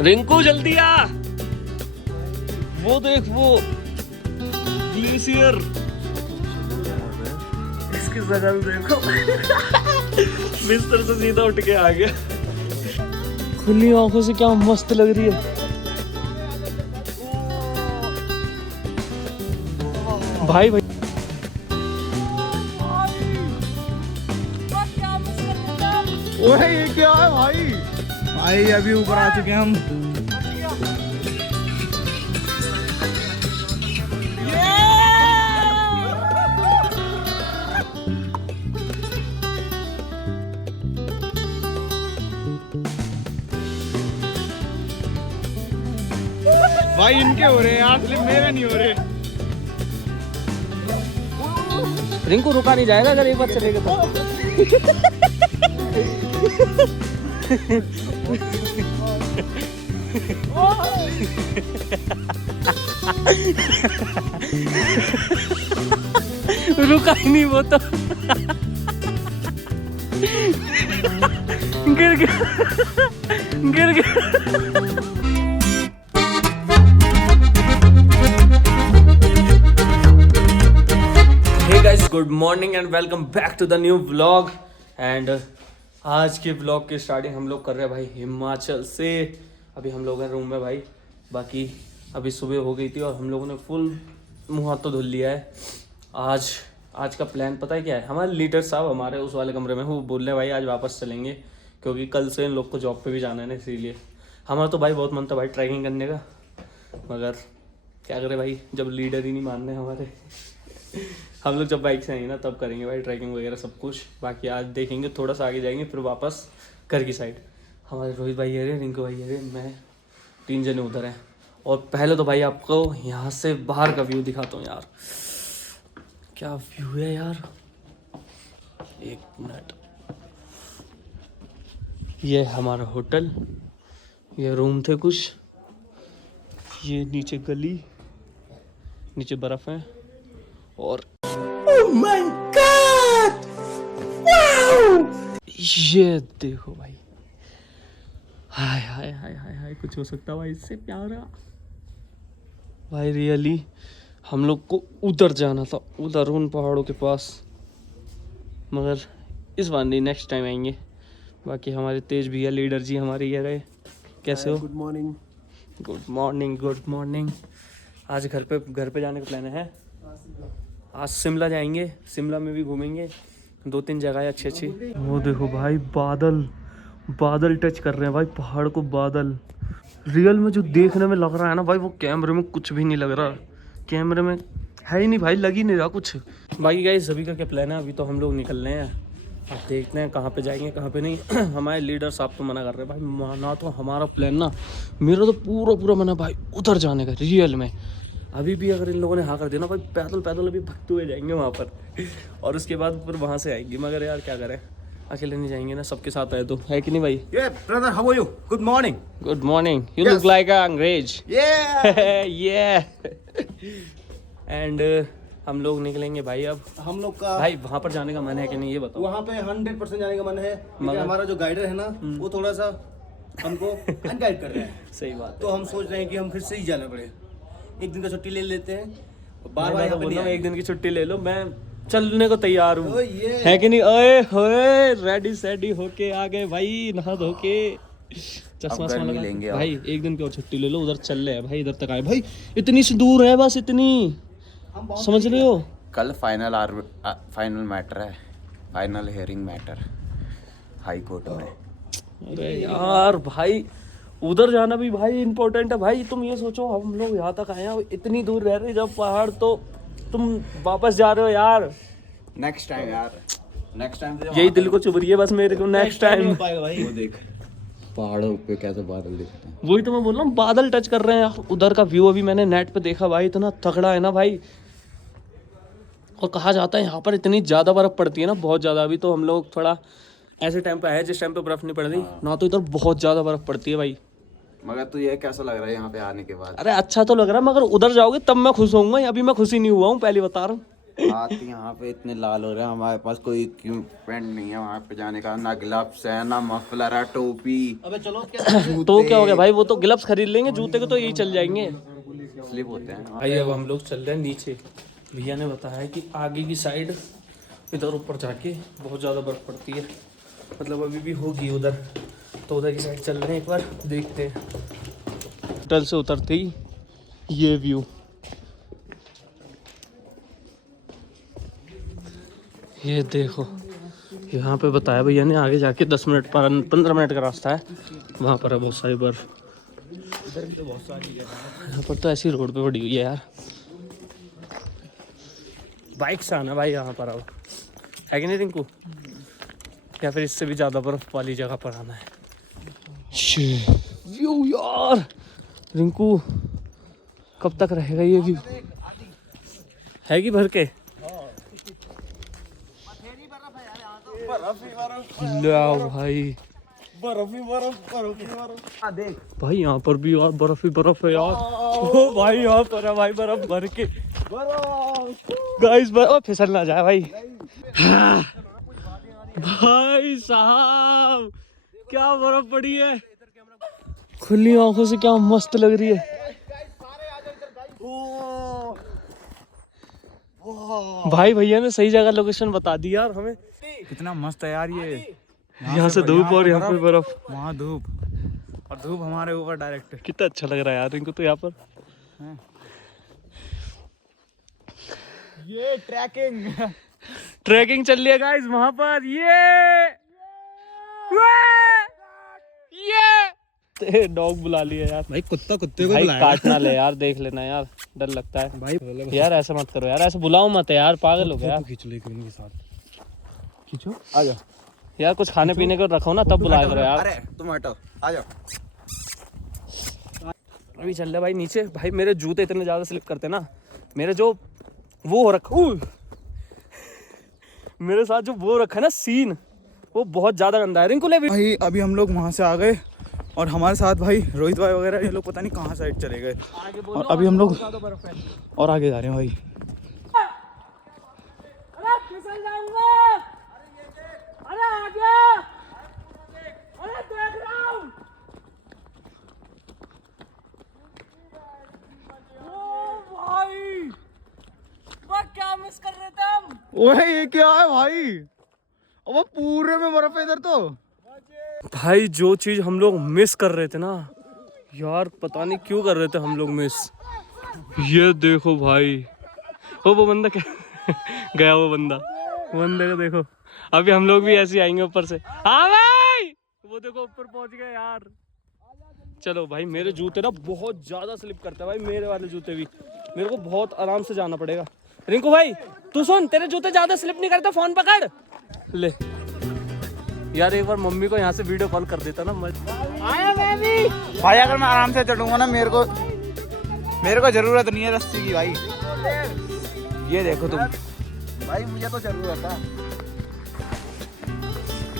रिंकू जल्दी आ, वो देख वो ग्लेशियर, इसकी शकल देखो। बिस्तर से सीधा उठ के आ गया। खुली आंखों से क्या मस्त लग रही है भाई। भाई ओए ये क्या है भाई? भाई अभी ऊपर आ चुके हैं हम। भाई इनके हो रहे हैं यार, सिर्फ मेरे नहीं हो रहे। रिंकू रुका नहीं जाएगा अगर एक बार चलेगा तो। रुका ही नहीं वो तो। गिर गया। Good morning and welcome back to the new vlog. And आज के व्लॉग की स्टार्टिंग हम लोग कर रहे हैं भाई हिमाचल से। अभी हम लोग हैं रूम में भाई। बाकी अभी सुबह हो गई थी और हम लोगों ने फुल मुँह हाथ तो धुल लिया है। आज का प्लान पता है क्या है? हमारे लीडर साहब हमारे उस वाले कमरे में वो बोल रहे हैं भाई आज वापस चलेंगे, क्योंकि कल से इन लोग को जॉब पे भी जाना है ना, इसीलिए। हमारा तो भाई बहुत मन था भाई ट्रैकिंग करने का, मगर क्या करें भाई, जब लीडर ही नहीं मान रहे हमारे। हम लोग जब बाइक से आएंगे ना तब करेंगे भाई ट्रैकिंग वगैरह सब कुछ। बाकी आज देखेंगे, थोड़ा सा आगे जाएंगे फिर वापस घर की साइड। हमारे रोहित भाई है, रिंकू भाई है, मैं, 3 जने उधर हैं। और पहले तो भाई आपको यहाँ से बाहर का व्यू दिखाता हूँ यार। क्या व्यू है यार, एक मिनट। ये हमारा होटल, ये रूम थे कुछ, ये नीचे गली, नीचे बर्फ है। और oh my God! Wow! ये देखो भाई, हाय हाय हाय हाय हाय, कुछ हो सकता भाई इससे प्यारा भाई। रियली हम लोग को उधर जाना था, उधर उन पहाड़ों के पास, मगर इस बार नहीं, नेक्स्ट टाइम आएंगे। बाकी हमारे तेज भैया लीडर जी हमारे ये रहे। कैसे हो? Good morning. Good morning, good morning. आज घर पे जाने का प्लान है। आज शिमला जाएंगे, शिमला में भी घूमेंगे, 2-3 जगह है अच्छी अच्छी। वो देखो भाई, बादल टच कर रहे हैं भाई पहाड़ को। बादल रियल में जो देखने में लग रहा है ना भाई, वो कैमरे में कुछ भी नहीं लग रहा। कैमरे में है ही नहीं भाई, लग ही नहीं रहा कुछ। बाकी गाइस सभी का क्या प्लान है? अभी तो हम लोग निकल रहे हैं, अब देखते हैं कहाँ पे जाएंगे कहाँ पे नहीं। हमारे लीडर साहब तो मना कर रहे हैं भाई, माना तो हमारा प्लान ना, मेरा तो पूरा मना भाई उधर जाने का रियल में। अभी भी अगर इन लोगों ने हाँ कर दिया ना भाई, पैदल अभी भगते हुए जाएंगे वहाँ पर, और उसके बाद फिर वहाँ से आएंगे। मगर यार क्या करें, अकेले नहीं जाएंगे ना, सबके साथ आए तो, है कि नहीं भाई? Yeah, brother, how are you? Good morning. Good morning, you look like अ अंग्रेज। Yeah. एंड हम लोग निकलेंगे भाई अब। हम लोग का भाई वहाँ पर जाने का मन है कि नहीं ये बताओ। वहाँ पे 100% जाने का मन है, मगर हमारा जो गाइडर है ना वो थोड़ा सा हमको अनगाइड कर रहा है। सही बात तो हम सोच रहे हैं कि हम फिर से ही जाना पड़े, एक दिन का छुट्टी ले लेते हैं। बार बार बोल रहा हूँ एक दिन की छुट्टी ले लो, मैं चलने को तैयार हूँ, है कि नहीं? ओए होए, रेडी सेडी होके आ गए भाई, नहा धो के, चश्मा लगा लेंगे भाई। एक दिन की और छुट्टी ले लो, उधर चल रहे हैं भाई, इधर तक आए भाई। इतनी सी दूर है बस, इतनी, समझ रहे हो? कल फाइनल मैटर है, final hearing matter high court में। अरे यार भाई, उधर जाना भी भाई इम्पोर्टेंट है भाई। तुम ये सोचो, हम लोग यहाँ तक आए हैं, इतनी दूर रह रहे जब पहाड़, तो तुम वापस जा रहे हो यार। नेक्स्ट टाइम यार, नेक्स्ट टाइम यही दिल को चुभ रही है बस मेरे को, नेक्स्ट टाइम। वो देख पहाड़ों पे कैसे बादल दिखते हैं। वही तो मैं बोल रहा हूँ, बादल टच कर रहे हैं यार। उधर का व्यू अभी मैंने नेट पे देखा भाई, इतना तगड़ा है ना भाई। और कहा जाता है यहाँ पर इतनी ज़्यादा बर्फ़ पड़ती है ना, बहुत ज़्यादा। अभी तो हम लोग थोड़ा ऐसे टाइम पे आए जिस टाइम पे बर्फ़ नहीं पड़ रही ना, तो इधर बहुत ज़्यादा बर्फ़ पड़ती है भाई। मगर तो ये कैसा लग रहा है यहाँ पे आने के बाद? अरे अच्छा तो लग रहा है, मगर उधर जाओगे तब मैं खुश होऊंगा, अभी मैं खुश ही नहीं हुआ हूँ, पहले बता रहा हूँ। हाथ यहाँ पे इतने लाल हो रहे हैं, हमारे पास कोई इक्विपमेंट नहीं है वहाँ पे जाने का, ना ग्लव्स है ना मफलर है, टोपी। अबे चलो तो क्या हो गया भाई, वो तो ग्लव्स खरीद लेंगे, जूते को तो यही चल जाएंगे। स्लिप होते हैं भाई अब हम लोग चल रहे हैं नीचे। भैया ने बताया कि आगे की साइड इधर ऊपर जाके बहुत ज़्यादा बर्फ़ पड़ती है, मतलब अभी भी होगी उधर, तो उधर की साइड चल रहे हैं, एक बार देखते हैं। होटल से उतरते ही ये व्यू, ये देखो। यहाँ पे बताया भैया ने आगे जाके 15 मिनट का रास्ता है, वहाँ पर है बहुत सारी बर्फ़। इधर भी तो बहुत सारी है। यहाँ पर तो ऐसी रोड पे पड़ी हुई है यार। बाइक से आना भाई यहाँ पर, अब है कि नहीं रिंकू? या फिर इससे भी ज़्यादा बर्फ वाली जगह पर आना है। व्यू यार रिंकू, कब तक रहेगा ये व्यू? है कि भर के लाओ भाई, बर्फ ही बर्फ। देख भाई यहाँ पर भी यार बर्फ ही बर्फ है यार। ओ भाई यहाँ पर है भाई बर्फ भर के। गाइस फिसल ना जाए भाई। भाई साहब क्या बर्फ पड़ी है, खुली आंखों से क्या मस्त लग रही है। भाई भैया ने सही जगह लोकेशन बता दी यार हमें। कितना मस्त है यार ये। यहाँ से धूप और यहाँ पे बर्फ, वहाँ धूप और धूप हमारे ऊपर डायरेक्ट। कितना अच्छा लग रहा है यार इनको तो यहाँ पर। ये ट्रैकिंग चल रही है गाइस वहाँ पर। ये डॉग बुला लिया यार भाई, कुत्ता कुत्ते को भाई, बुलाएगा। काटना ले यार, देख लेना यार, डर लगता है भाई यार। ऐसा मत करो यार, ऐसे बुलाओ मत यार, पागल हो गया यार। खींच लो एक इनके साथ, खींचो। आ जाओ यार, कुछ खाने पीने को रखो ना, तब बुलाया करो यार। अरे तुम हटो, आ जाओ। अभी चल रहे भाई नीचे। भाई मेरे जूते इतने ज्यादा स्लिप करते ना, मेरे जो वो हो रखा मेरे साथ जो वो रखा है ना सीन, वो बहुत ज्यादा गंदा है। रिंकू ले भाई अभी हम लोग वहाँ से आ गए और हमारे साथ भाई रोहित भाई वगैरह ये लोग पता नहीं कहाँ साइड चले गए। और अभी हम लोग और आगे जा रहे हैं भाई। अरे फिसल जाऊंगा, अरे आ गया, अरे देख रहा हूं। ओ भाई वाह, क्या मिस कर रहे थे हम। ओए ये क्या है भाई, वो पूरे में बर्फ है इधर तो। भाई जो चीज हम लोग मिस कर रहे थे ना यार, पता नहीं क्यों कर रहे थे हम लोग मिस। ये देखो भाई, वो बंदा क्या गया, वो बंदे को देखो। अभी हम लोग भी ऐसे ही आएंगे ऊपर से। हाँ भाई वो देखो ऊपर पहुंच गए यार। चलो भाई, मेरे जूते ना बहुत ज्यादा स्लिप करते हैं भाई, मेरे वाले जूते भी। मेरे को बहुत आराम से जाना पड़ेगा। रिंकू भाई तू सुन, तेरे जूते ज्यादा स्लिप नहीं करते, फोन पकड़ ले यार। एक बार मम्मी को यहाँ से वीडियो कॉल कर देता ना। आया मैं भी भाई, अगर मैं आराम से चढ़ूंगा ना, मेरे को जरूरत नहीं है रस्सी की भाई। ये देखो तुम भाई मुझे तो जरूरत है।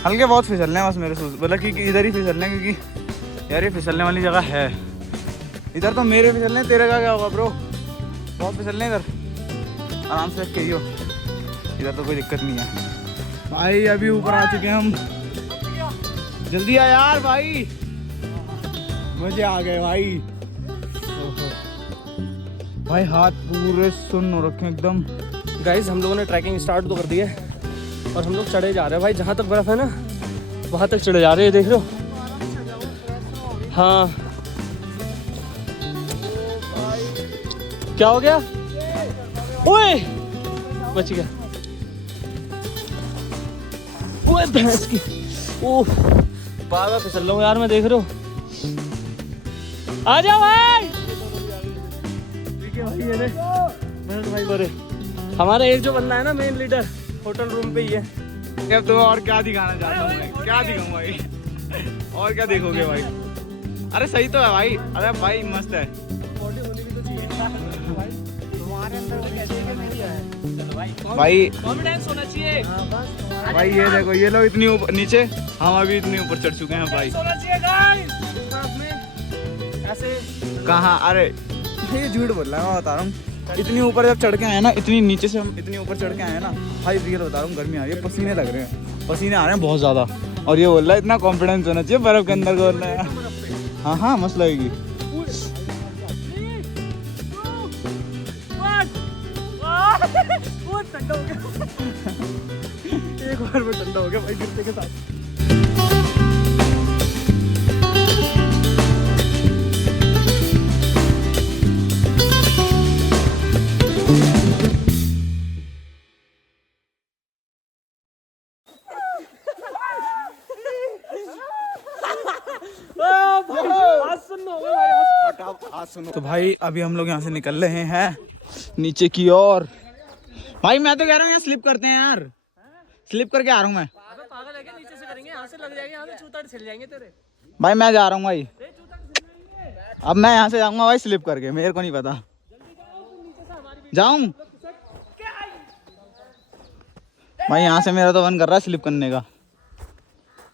हल्के बहुत फिसलने हैं बस मेरे से, बोला कि इधर ही फिसलने हैं, क्योंकि यार ये फिसलने वाली जगह है। इधर तो मेरे फिसलने, तेरे का क्या होगा ब्रो? बहुत फिसलने इधर, आराम से रख हो, इधर तो कोई दिक्कत नहीं है भाई। अभी ऊपर आ चुके हैं हम, जल्दी आ यार भाई, मजे आ गए भाई। भाई हाथ पूरे सुन्न हो रखे हैं एकदम। गाइस हम लोगों ने ट्रैकिंग स्टार्ट तो कर दी है और हम लोग चढ़े जा रहे हैं भाई। जहाँ तक बर्फ है ना वहाँ तक चढ़े जा रहे हैं, देख रहे हो। हाँ क्या हो गया? ओए बच गया। ओए भैंस की, ओह बार बार फिसल रहा हूँ यार मैं, देख रहे हो। आ जाओ भाई, ठीक है भाई। ये भाई बड़े हमारा एक जो बंदा है ना मेन लीडर, होटल रूम पे ही है। अब तो और क्या दिखाना चाहता हूँ मैं, क्या दिखाऊं भाई, और क्या देखोगे भाई? अरे सही तो है भाई, अरे भाई मस्त है भाई। कॉन्फिडेंस होना चाहिए भाई ये देखो, ये लोग इतनी ऊपर नीचे, हम अभी इतनी ऊपर चढ़ चुके हैं भाई। होना चाहिए गाइस। ऐसे कहाँ? अरे ये झूठ बोल रहा है, मैं बता रहा हूँ। इतनी ऊपर जब चढ़ के आए ना, इतनी नीचे से हम इतनी ऊपर चढ़ के आए ना भाई, रियल बता रहा हूँ, गर्मी आ रही है, पसीने लग रहे हैं, पसीने आ रहे हैं बहुत ज़्यादा। और ये बोल रहा है इतना कॉन्फिडेंस होना चाहिए बर्फ़ के अंदर बोलना है। हाँ हाँ मस्त लगेगी। ठंडा हो गया एक बार में ठंडा हो गया भाई गिरते के साथ। तो भाई अभी हम लोग यहाँ से निकल रहे हैं नीचे की ओर। भाई मैं तो कह रहा हूँ यहाँ स्लिप करते हैं यार, स्लिप करके आ रहा हूँ मैं। पागल है क्या? नीचे से करेंगे, यहाँ से लग जाएंगे, यहाँ से चूता छिल जाएंगे तेरे। भाई मैं जा रहा हूँ भाई, अब मैं यहाँ से जाऊँगा भाई स्लिप करके, मेरे को नहीं पता जाऊँ भाई। यहाँ से मेरा तो मन कर रहा है स्लिप करने का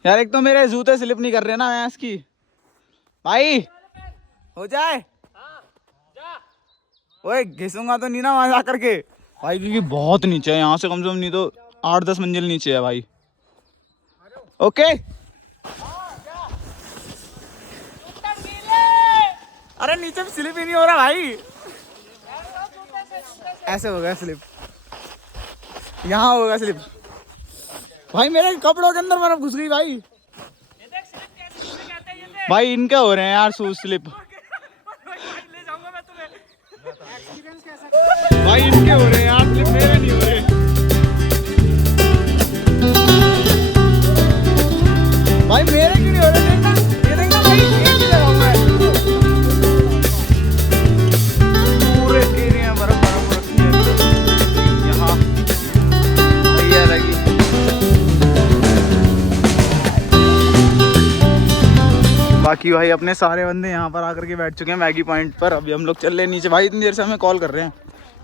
यार, एक तो मेरे जूते स्लिप नहीं कर रहे ना मैं इसकी। भाई हो जाए ओए, घिसूंगा तो नहीं ना वहां जा करके भाई, क्योंकि बहुत नीचे है, यहाँ से कम से कम नहीं तो 8-10 मंजिल नीचे है भाई। ओके अरे नीचे भी स्लिप ही नहीं हो रहा भाई, ऐसे हो गया स्लिप, यहाँ होगा स्लिप भाई, मेरे कपड़ों के अंदर बर्फ घुस गई भाई। भाई इनके हो रहे हैं यार शूज स्लिप, भाई इनके हो रहे हैं यार स्लिप, मेरे नहीं हो रहे। भाई मेरे क्यों नहीं हो रहे? देखना ये, देखना भाई एक ही जगह है, पूरे गिरे हैं बर्फ रखी है यहाँ भैया लगी। बाकी भाई अपने सारे बंदे यहाँ पर आकर के बैठ चुके हैं मैगी पॉइंट पर। अभी हम लोग चल रहे हैं नीचे भाई, इतनी देर से हमें कॉल कर रहे हैं,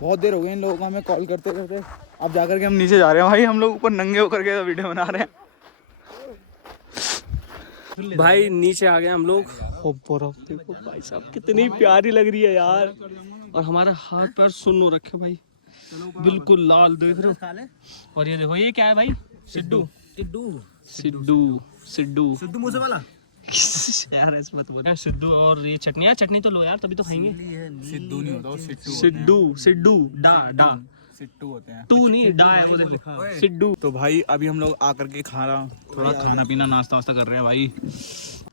बहुत देर हो गई इन लोगों को हमें कॉल करते करते। अब जाकर के हम नीचे जा रहे हैं भाई, हम लोग ऊपर नंगे होकर के वीडियो बना रहे हैं भाई। नीचे आ गए हम लोग, बर्फ देखो भाई साहब कितनी प्यारी लग रही है यार, और हमारे हाथ पैर सुन्न हो रखे भाई, बिल्कुल लाल देख रहे हो। और ये देखो ये क्या है भाई? सिड्डू सिड्डू सिड्डू सिड्डू सिद्धू मूसे वाला यार ऐसे मत बोल। सिड्डू और ये चटनी, यार चटनी तो लो यार तभी तो खाएंगे। सिद्धू नहीं होता वो सिट्टू, सिड्डू सिड्डू डा डा सिट्टू होते हैं, तू नहीं डा है वो, देखो सिड्डू। तो भाई अभी हम लोग आकर के थोड़ा खाना पीना नाश्ता वास्ता कर रहे हैं भाई।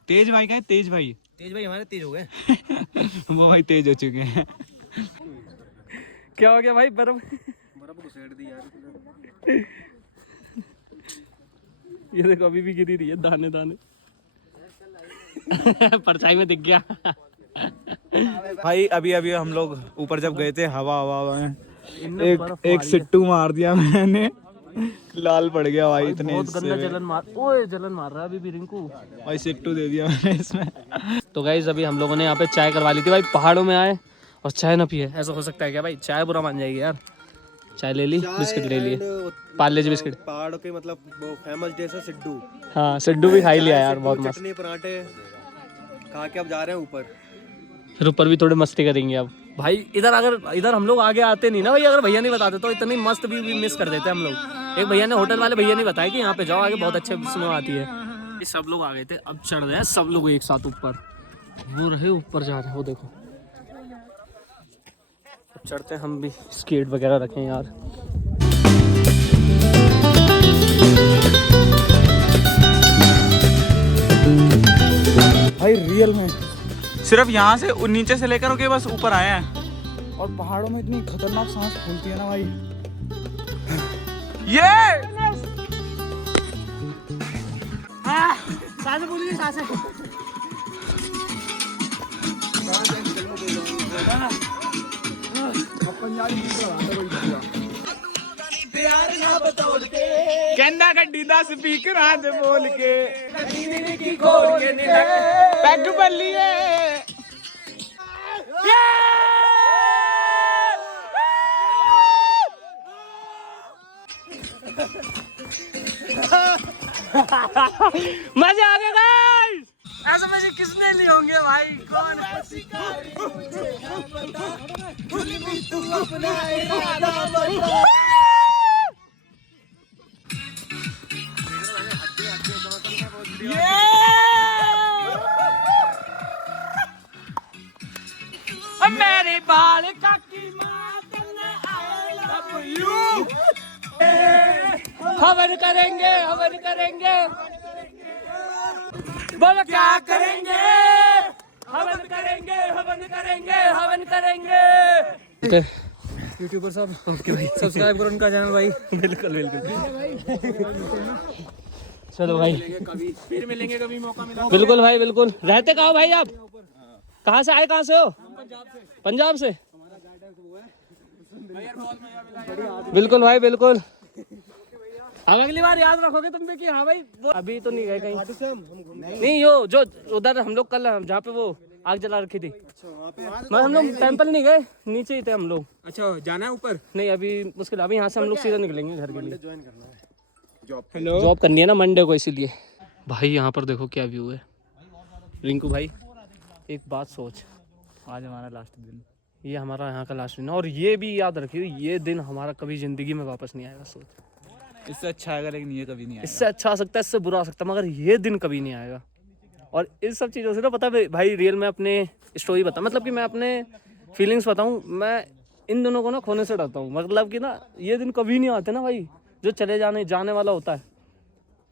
तेज भाई का है, तेज भाई हमारे तेज हो गए वो भाई तेज हो चुके हैं। क्या हो गया भाई? बर्फ घुसेड़ दी यार। ये देखो अभी भी गिरी रही है दाने दाने परछाई में दिख गया भाई अभी अभी हम लोग ऊपर जब गए थे हवा में एक सिट्टू मार दिया मैंने, लाल पड़ गया भाई इतने बहुत गंदा जलन मार, ओए जलन मार रहा है अभी भी रिंकू भाई, सिट्टू दे दिया मैंने इसमें। तो गाइस अभी हम लोगों ने यहाँ पे चाय करवा ली थी भाई, पहाड़ों में आए और चाय ना पिए, ऐसा हो सकता है क्या भाई? चाय बुरा मान जाएगी यार। चाय ले ली, बिस्किट ले लिए, पार्ले जी बिस्किट, पहाड़ों के मतलब वो फेमस डिश है सिड्डू। हाँ सिड्डू भी खाई लिया यार, बहुत मस्त। चटनी पराठे खा के अब जा रहे हैं ऊपर, फिर ऊपर भी थोड़ी मस्ती करेंगे अब भाई। इधर हम लोग आगे आते नहीं ना भाई, अगर भैया नहीं बताते तो इतनी मस्त भी मिस कर देते हम लोग। एक भैया ने, होटल वाले भैया ने बताया कि यहाँ पे जाओ आगे बहुत अच्छे स्नो आती है। ये सब लोग आ गए थे, अब चढ़ रहे हैं सब लोग एक साथ ऊपर, वो रहे ऊपर जा रहे हैं वो देखो। अब चढ़ते हैं हम भी, स्केट वगैरह रखें यार। भाई रियल में सिर्फ यहाँ से नीचे से लेकर के बस ऊपर आए हैं, और पहाड़ों में इतनी खतरनाक सांस फूलती है ना भाई। ये सांसें फूल गई, सांसें। कहना गड्डी दा स्पीकर आज बोल के पैग बल्लिए मजा आ गया गाइस। ऐसा मजे किसने लिए होंगे भाई? कौन? मेरे बाल काकी हवन करेंगे, हवन करेंगे। बोलो क्या करेंगे? हवन करेंगे, हवन करेंगे, हवन करेंगे। यूट्यूबर साहब, ओके भाई, सब्सक्राइब करो उनका चैनल भाई। बिल्कुल बिल्कुल। चलो भाई, कभी फिर मिलेंगे, कभी मौका मिला। बिल्कुल भाई, बिल्कुल। रहते कहाँ हो भाई आप? कहाँ से आए? कहाँ से हो? पंजाब से। बिल्कुल भाई, बिल्कुल। अब अगली बार याद रखोगे तुम भी कि हाँ भाई अभी तो नहीं गए कहीं। नहीं यो जो उधर हम लोग कल जहाँ पे वो आग जला रखी थी, मैं हम लोग टेंपल नहीं गए, नीचे ही थे हम लोग। अच्छा, जाना है ऊपर? नहीं अभी मुश्किल। अभी यहाँ से हम लोग सीधा निकलेंगे घर के लिए। जॉब करनी है ना मंडे को, इसीलिए। भाई यहाँ पर देखो क्या व्यू है। रिंकू भाई एक बात सोच, आज हमारा लास्ट दिन, ये हमारा यहाँ का लास्ट दिन है और ये भी याद रखियो ये दिन हमारा कभी जिंदगी में वापस नहीं आएगा। सोच, इससे अच्छा आएगा लेकिन ये कभी नहीं आएगा। इससे अच्छा आ सकता है, इससे बुरा आ सकता है, मगर ये दिन कभी नहीं आएगा। और इस सब चीज़ों से ना पता है भाई, रियल में अपने स्टोरी बता, मतलब कि मैं अपने फीलिंग्स बताऊँ, मैं इन दोनों को ना खोने से डरता हूँ। मतलब कि ना ये दिन कभी नहीं आते ना भाई, जो चले जाने वाला होता है।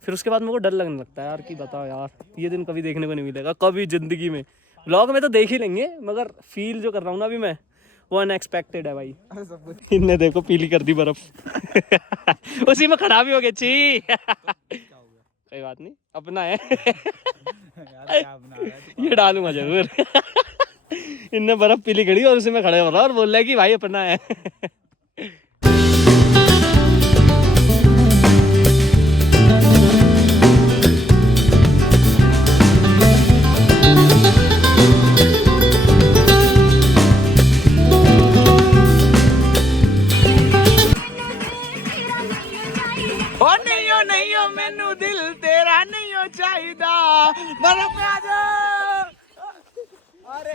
फिर उसके बाद मेरे को डर लगने लगता है यार कि बताओ यार ये दिन कभी देखने को नहीं मिलेगा कभी ज़िंदगी में। व्लॉग में तो देख ही लेंगे, मगर फील जो कर रहा हूँ ना अभी मैं, वो अनएक्सपेक्टेड है भाई। इनने देखो पीली कर दी बर्फ। उसी में खड़ा भी हो गया। ची कोई बात नहीं, अपना है। ये डालूंगा जरूर। इनने बर्फ पीली करी और उसी में खड़े हो रहा और बोल रहा है कि भाई अपना है। नहीं हो मैनू दिल तेरा नहीं हो चाहिदा, बर्फ में आ जा। अरे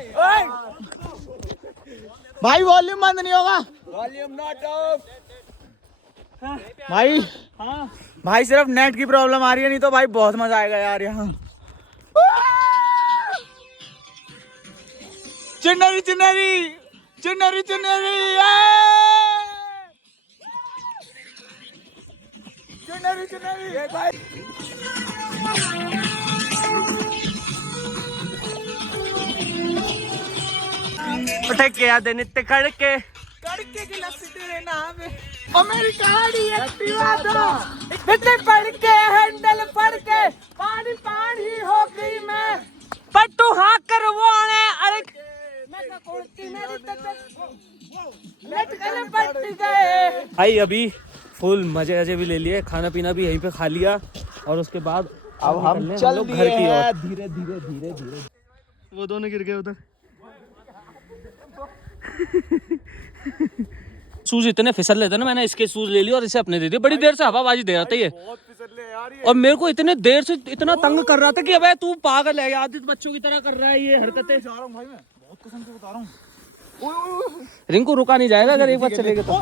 भाई वॉल्यूम बंद नहीं होगा? Volume not of. भाई हाँ भाई सिर्फ नेट की प्रॉब्लम आ रही है, नहीं तो भाई बहुत मजा आएगा यार यहाँ। चिन्नरी चिन्नरी चिन्नरी चिन्नरी चिन्नरी चिन्नरी भाई। उठ के याद नित्य खड़के गिलास तेरे नाम है। ओ मेरी गाड़ी एक्टिवा दो, नित्य पड़ के हैंडल फड़ के पानी पानी हो गई मैं, पट्टू हाँ करवाने। अरे मैं कोड़ती मेरी लटकने पट गए। भाई अभी फुल मजे भी ले लिए, खाना पीना भी यहीं पे खा लिया और उसके बाद अब हम चल घर की ओर। धीरे धीरे धीरे धीरे। वो दोनों गिर गए उधर। शूज इतने फिसल लेते ना, मैंने इसके शूज ले लिए और इसे अपने दे दिए। बड़ी देर से हवाबाजी दे रहा था ये, और मेरे को इतने देर से इतना तंग कर रहा था कि अबे तू पागल है, आदित बच्चों की तरह कर रहा है ये हरकतें। जा रहा हूं भाई, मैं बहुत कसम से बता रहा हूं। रिंकू रुका नहीं जाएगा अगर एक बार चलेगा तो।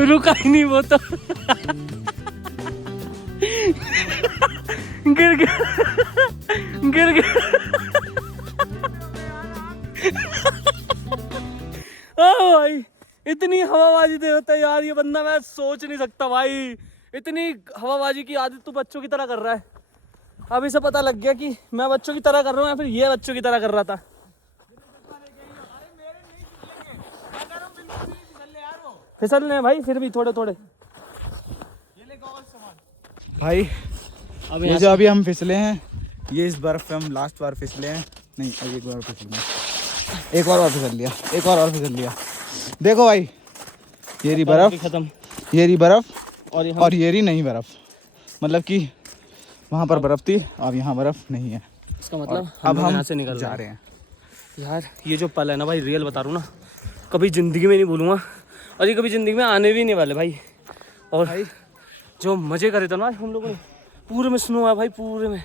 रुका ही नहीं वो तो। गिर गया गिर गया। ओ भाई इतनी हवाबाजी दे होता है यार ये बंदा, मैं सोच नहीं सकता भाई। इतनी हवाबाजी की आदत तू बच्चों की तरह कर रहा है। अब इसे पता लग गया कि मैं बच्चों की तरह कर रहा हूँ या फिर ये बच्चों की तरह कर रहा था। फिसलने भाई फिर भी थोड़े थोड़े भाई। अब ये जो अभी हम फिसले हैं, ये इस बर्फ पे हम लास्ट बार फिसले हैं। नहीं अभी एक बार फिसले, एक और फिसल लिया, एक और फिसल लिया। देखो भाई ये रही बर्फ खत्म, ये रही बर्फ और ये रही नहीं बर्फ। मतलब कि वहाँ पर बर्फ थी, अब यहाँ बर्फ नहीं है। इसका मतलब अब हम यहाँ से निकल जा रहे हैं। यार ये जो पल है ना भाई, रियल बता रहा हूँ ना, कभी ज़िंदगी में नहीं भूलूंगा और ये कभी ज़िंदगी में आने भी नहीं वाले भाई। और भाई जो मज़े करे थे ना हम लोगों ने, पूरे में स्नो है भाई, पूरे में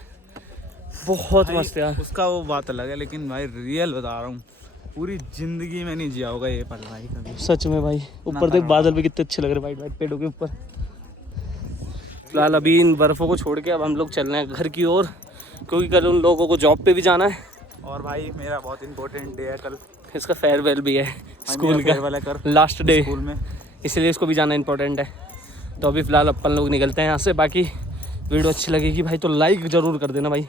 बहुत मस्त यार। उसका वो बात अलग है, लेकिन भाई रियल बता रहा हूँ, पूरी जिंदगी में नहीं जिया होगा ये पल भाई कभी। सच में भाई, ऊपर देख बादल भी कितने अच्छे लग रहे भाई, वाइट पेड़ों के ऊपर। फिलहाल अभी इन बर्फ़ों को छोड़ के अब हम लोग चल रहे हैं घर की ओर, क्योंकि कल उन लोगों को जॉब पे भी जाना है और भाई मेरा बहुत इंपॉर्टेंट डे है कल, इसका फेयरवेल भी है स्कूल का लास्ट डे, स्कूल में, इसलिए इसको भी जाना इंपॉर्टेंट है। तो अभी फ़िलहाल अपन लोग निकलते हैं यहाँ से। बाकी वीडियो अच्छी लगेगी भाई तो लाइक ज़रूर कर देना भाई।